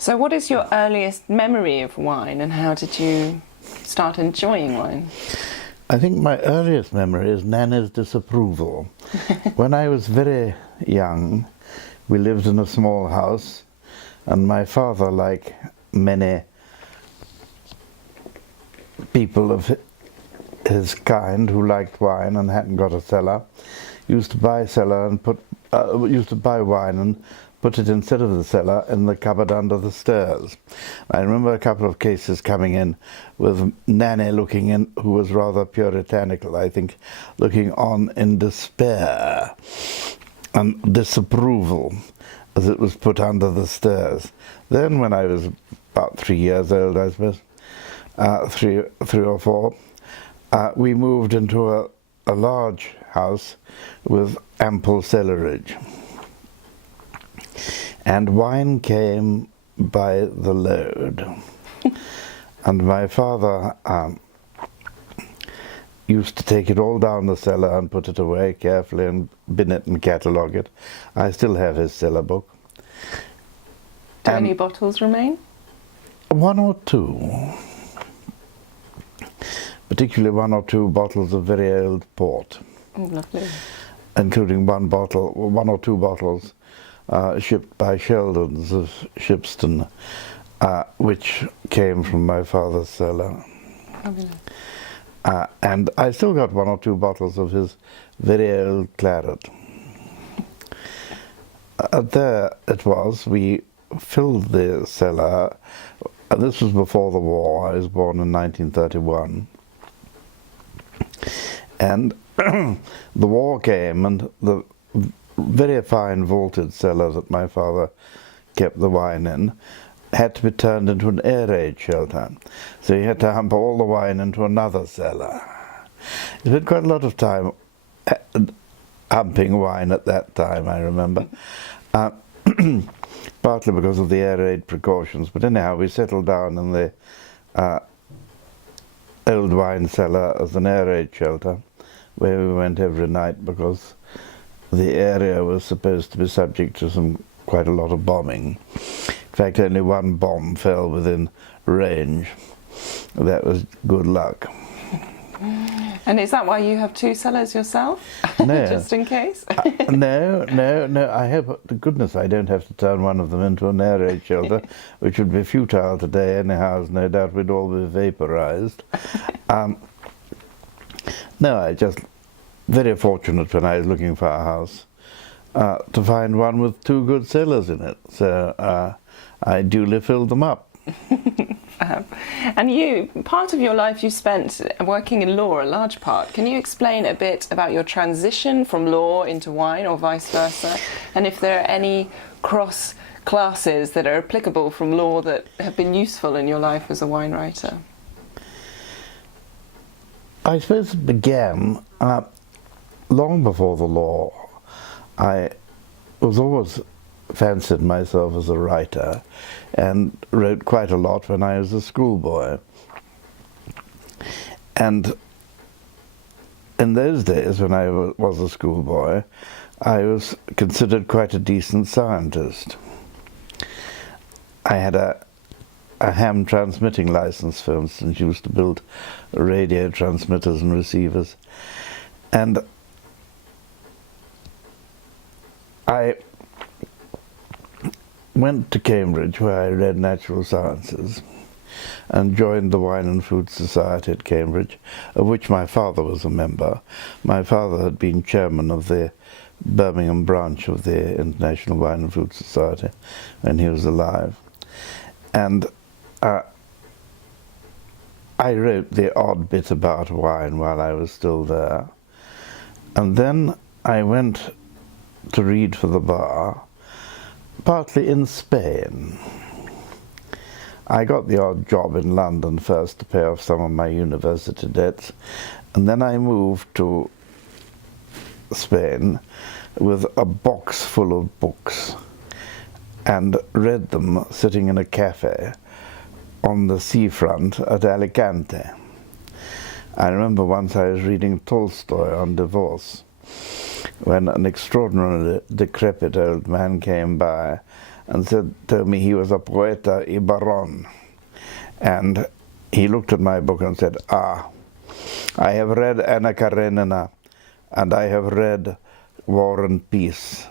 So what is your earliest memory of wine, and how did you start enjoying wine? I think my earliest memory is Nanny's disapproval. When I was very young, we lived in a small house, and my father, like many people of his kind who liked wine and hadn't got a cellar, used to buy wine and put it instead of the cellar in the cupboard under the stairs. I remember a couple of cases coming in with Nanny looking in, who was rather puritanical, I think, looking on in despair and disapproval as it was put under the stairs. Then when I was about 3 years old, I suppose, three or four, we moved into a large house with ample cellarage. And wine came by the load. And my father used to take it all down the cellar and put it away carefully and bin it and catalogue it. I still have his cellar book. Do any bottles remain? One or two. Particularly one or two bottles of very old port. Oh, lovely. Including one or two bottles shipped by Sheldons of Shipston, which came from my father's cellar. And I still got one or two bottles of his very old claret. There it was, we filled the cellar. This was before the war. I was born in 1931. And the war came, and the very fine vaulted cellar that my father kept the wine in had to be turned into an air raid shelter. So he had to hump all the wine into another cellar. He spent quite a lot of time humping wine at that time, I remember. Partly because of the air raid precautions, but anyhow we settled down in the old wine cellar as an air raid shelter, where we went every night because the area was supposed to be subject to quite a lot of bombing. In fact, only one bomb fell within range. That was good luck. And is that why you have two cellars yourself? No. Just in case? No. I hope to goodness I don't have to turn one of them into an air raid shelter, which would be futile today anyhow, as no doubt we'd all be vaporized. No, I just very fortunate when I was looking for a house to find one with two good cellars in it. So I duly filled them up. And part of your life you spent working in law, a large part. Can you explain a bit about your transition from law into wine, or vice versa? And if there are any cross classes that are applicable from law that have been useful in your life as a wine writer? I suppose it began long before the law. I was always fancied myself as a writer and wrote quite a lot when I was a schoolboy. And in those days, when I was a schoolboy, I was considered quite a decent scientist. I had a ham transmitting license, for instance, used to build radio transmitters and receivers. And I went to Cambridge, where I read natural sciences, and joined the Wine and Food Society at Cambridge, of which my father was a member. My father had been chairman of the Birmingham branch of the International Wine and Food Society when he was alive. And I wrote the odd bit about wine while I was still there. And then I went to read for the bar, partly in Spain. I got the odd job in London first to pay off some of my university debts, and then I moved to Spain with a box full of books and read them sitting in a cafe on the seafront at Alicante. I remember once I was reading Tolstoy on divorce when an extraordinarily decrepit old man came by and told me he was a poeta y baron. And he looked at my book and said, I have read Anna Karenina, and I have read War and Peace,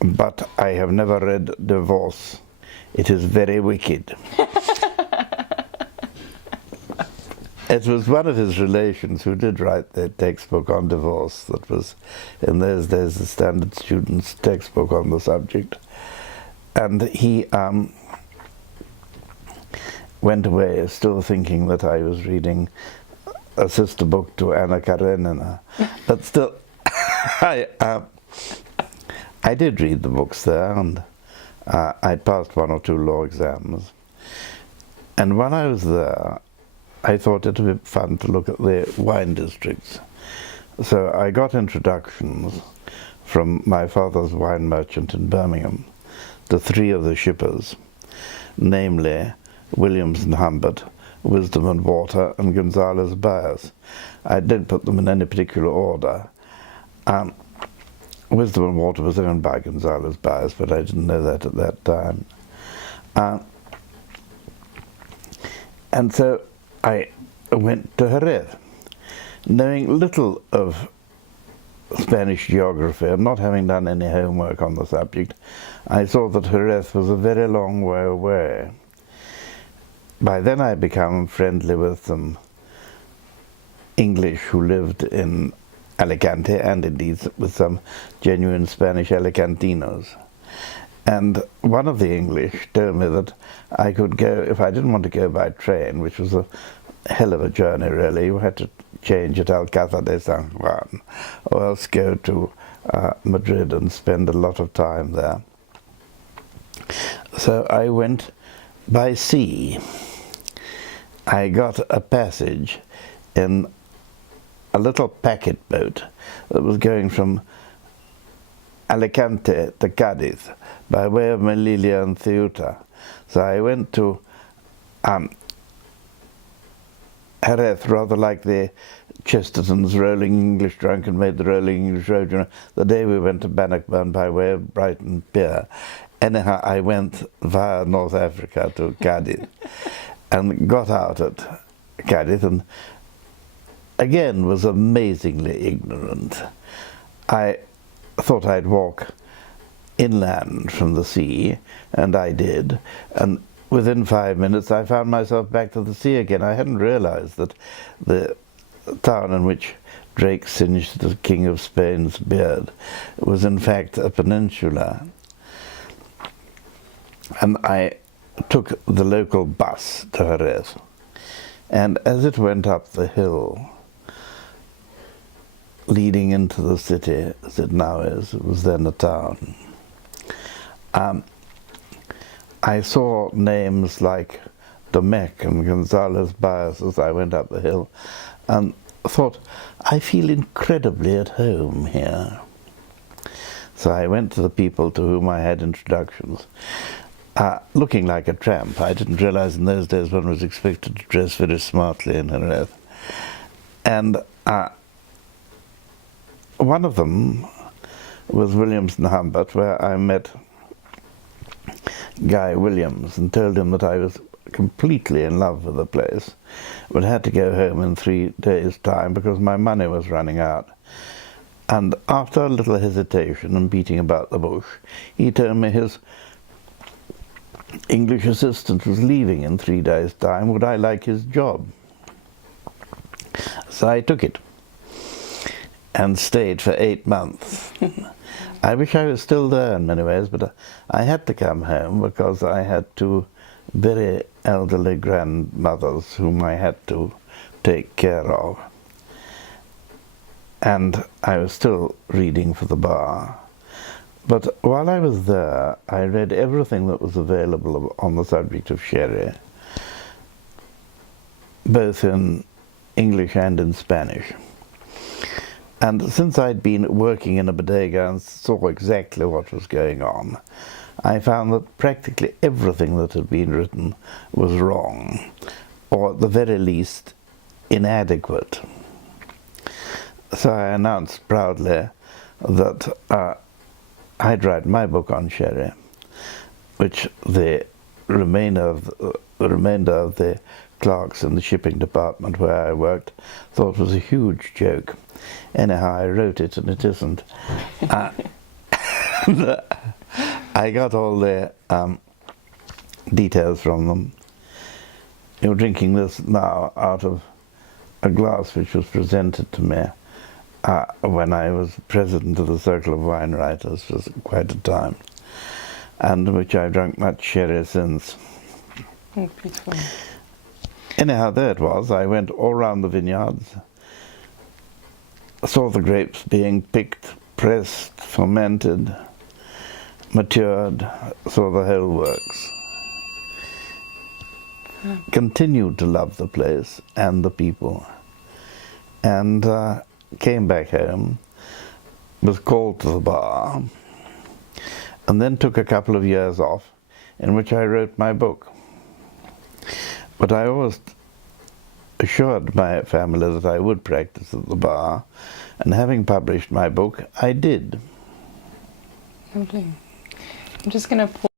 but I have never read Divorce. It is very wicked. It was one of his relations who did write the textbook on divorce that was, in those days, the standard student's textbook on the subject. And he went away still thinking that I was reading a sister book to Anna Karenina. But still, I did read the books there, and I passed 1 or 2 law exams. And when I was there, I thought it would be fun to look at the wine districts. So I got introductions from my father's wine merchant in Birmingham to 3 of the shippers, namely Williams and Humbert, Wisdom and Water, and Gonzales Baez. I didn't put them in any particular order. Wisdom and Water was owned by Gonzales Baez, but I didn't know that at that time. And so I went to Jerez, knowing little of Spanish geography and not having done any homework on the subject. I saw that Jerez was a very long way away. By then I became friendly with some English who lived in Alicante, and indeed with some genuine Spanish Alicantinos. And one of the English told me that I could go, if I didn't want to go by train, which was a hell of a journey really, you had to change at Alcázar de San Juan, or else go to Madrid and spend a lot of time there. So I went by sea. I got a passage in a little packet boat that was going from Alicante to Cadiz by way of Melilla and Ceuta. So I went to Jerez, rather like the Chestertons rolling English drunk and made the rolling English road, you know, the day we went to Bannockburn by way of Brighton Pier. Anyhow, I went via North Africa to Cadiz and got out at Cadiz, and again was amazingly ignorant. I thought I'd walk inland from the sea, and I did, and within 5 minutes I found myself back to the sea again. I hadn't realized that the town in which Drake singed the King of Spain's beard was in fact a peninsula. And I took the local bus to Jerez, and as it went up the hill leading into the city, as it now is, it was then a town, I saw names like Domecq and Gonzales Baez as I went up the hill, and thought, I feel incredibly at home here. So I went to the people to whom I had introductions, looking like a tramp. I didn't realize in those days one was expected to dress very smartly in Jerez. And one of them was Williams and Humbert, where I met Guy Williams and told him that I was completely in love with the place, but had to go home in 3 days' time because my money was running out. And after a little hesitation and beating about the bush, he told me his English assistant was leaving in 3 days' time. Would I like his job? So I took it and stayed for 8 months. I wish I was still there in many ways, but I had to come home because I had 2 very elderly grandmothers whom I had to take care of. And I was still reading for the bar. But while I was there, I read everything that was available on the subject of sherry, both in English and in Spanish. And since I'd been working in a bodega and saw exactly what was going on, I found that practically everything that had been written was wrong, or at the very least, inadequate. So I announced proudly that I'd write my book on sherry. which the remainder of the clerks in the shipping department where I worked thought was a huge joke. Anyhow, I wrote it, and it isn't. I got all the details from them. You're drinking this now out of a glass which was presented to me when I was president of the Circle of Wine Writers for quite a time, and which I've drunk much sherry since. Oh, beautiful. Anyhow, there it was. I went all round the vineyards, saw the grapes being picked, pressed, fermented, matured, saw the whole works. Continued to love the place and the people, and came back home, was called to the bar, and then took a couple of years off in which I wrote my book. But I always assured my family that I would practice at the bar, and having published my book, I did. Lovely. I'm just going to